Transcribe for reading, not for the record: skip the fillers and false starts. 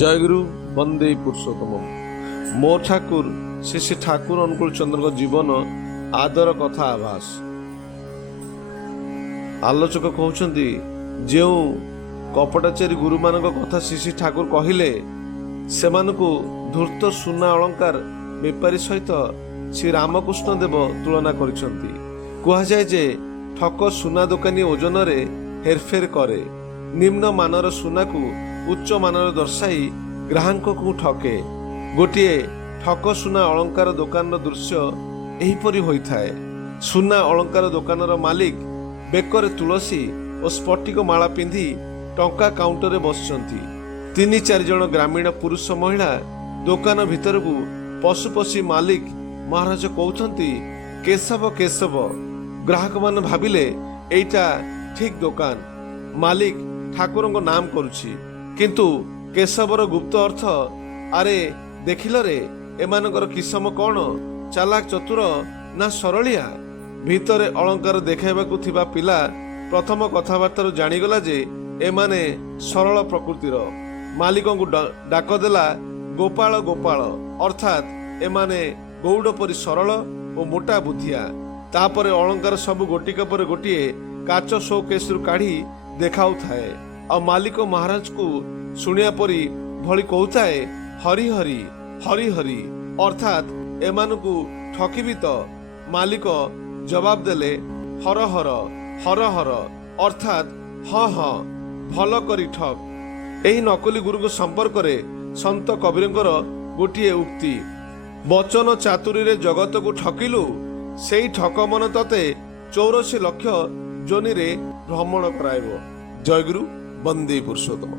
জয়গুরু বন্দে পুরুষোত্তম। ମୋ ଠାକୁର ଶ୍ରୀ ଠାକୁର ଅନୁକୂଳ ଚନ୍ଦ୍ରଙ୍କ ଜୀବନ ଆଦର କଥା ଆଭାସ। ଆଲୋଚକ କହୁଛନ୍ତି, ଯେଉଁ କପଟାଚାରୀ ଗୁରୁମାନଙ୍କ କଥା ଶ୍ରୀ ଠାକୁର କହିଲେ, ସେମାନଙ୍କୁ ଧୂର୍ତ୍ତ ସୁନା ଅଳଙ୍କାର ବେପାରୀ ସହିତ ଶ୍ରୀ ରାମକୃଷ୍ଣ ଦେବ ତୁଳନା କରିଛନ୍ତି। କୁହାଯାଏ ଯେ ଠକ ସୁନା ଦୋକାନୀ ଓଜନରେ ହେରଫେର କରେ, ନିମ୍ନ ମାନର ସୁନାକୁ ଉଚ୍ଚ ମାନର ଦର୍ଶାଇ ଗ୍ରାହକଙ୍କୁ ଠକେ। ଗୋଟିଏ ଠକ ସୁନା ଅଳଙ୍କାର ଦୋକାନର ଦୃଶ୍ୟ ଏହିପରି ହୋଇଥାଏ। ସୁନା ଅଳଙ୍କାର ଦୋକାନର ମାଲିକ ବେକରେ ତୁଳସୀ ଓ ସ୍ଫଟିକ ମାଳା ପିନ୍ଧି ଟଙ୍କା କାଉଣ୍ଟରରେ ବସିଛନ୍ତି। 3-4 ଜଣ ଗ୍ରାମୀଣ ପୁରୁଷ ମହିଳା ଦୋକାନ ଭିତରକୁ ପଶୁ ପଶି ମାଲିକ ମହାରାଜ କହୁଛନ୍ତି, କେଶବ କେଶବ। ଗ୍ରାହକମାନେ ଭାବିଲେ ଏଇଟା ଠିକ ଦୋକାନ, ମାଲିକ ଠାକୁରଙ୍କ ନାମ କରୁଛି। କିନ୍ତୁ କେଶବର ଗୁପ୍ତ ଅର୍ଥ, ଆରେ ଦେଖିଲରେ ଏମାନଙ୍କର କିସମ କ'ଣ, ଚାଲାକ ଚତୁର ନା ସରଳିଆ। ଭିତରେ ଅଳଙ୍କାର ଦେଖାଇବାକୁ ଥିବା ପିଲା ପ୍ରଥମ କଥାବାର୍ତ୍ତାରୁ ଜାଣିଗଲା ଯେ ଏମାନେ ସରଳ ପ୍ରକୃତିର। ମାଲିକଙ୍କୁ ଡାକ ଦେଲା ଗୋପାଳ ଗୋପାଳ, ଅର୍ଥାତ୍ ଏମାନେ ଗୌଡ଼ ପରି ସରଳ ଓ ମୋଟା ବୁଦ୍ଧିଆ। ତାପରେ ଅଳଙ୍କାର ସବୁ ଗୋଟିକ ପରେ ଗୋଟିଏ କାଚ ଶୋକେସରୁ କାଢି ଦେଖାଉଥାଏ, ଆଉ ମାଲିକ ମହାରାଜକୁ ଶୁଣିବା ପରି ଭଳି କହୁଥାଏ, ହରି ହରି ହରି ହରି, ଅର୍ଥାତ୍ ଏମାନଙ୍କୁ ଠକିବି ତ। ମାଲିକ ଜବାବ ଦେଲେ, ହର ହର ହର ହର, ଅର୍ଥାତ୍ ହଁ ହଁ ଭଲ କରି ଠକ। ଏହି ନକଲି ଗୁରୁଙ୍କ ସମ୍ପର୍କରେ ସନ୍ଥ କବୀରଙ୍କର ଗୋଟିଏ ଉକ୍ତି, ବଚନ ଚାତୁରୀରେ ଜଗତକୁ ଠକିଲୁ, ସେଇ ଠକମନ ତତେ 84 ଲକ୍ଷ ଯୋନିରେ ଭ୍ରମଣ କରାଇବ। ଜୟଗୁରୁ ବନ୍ଦେ ପୁରୁଷୋତ୍ତମ।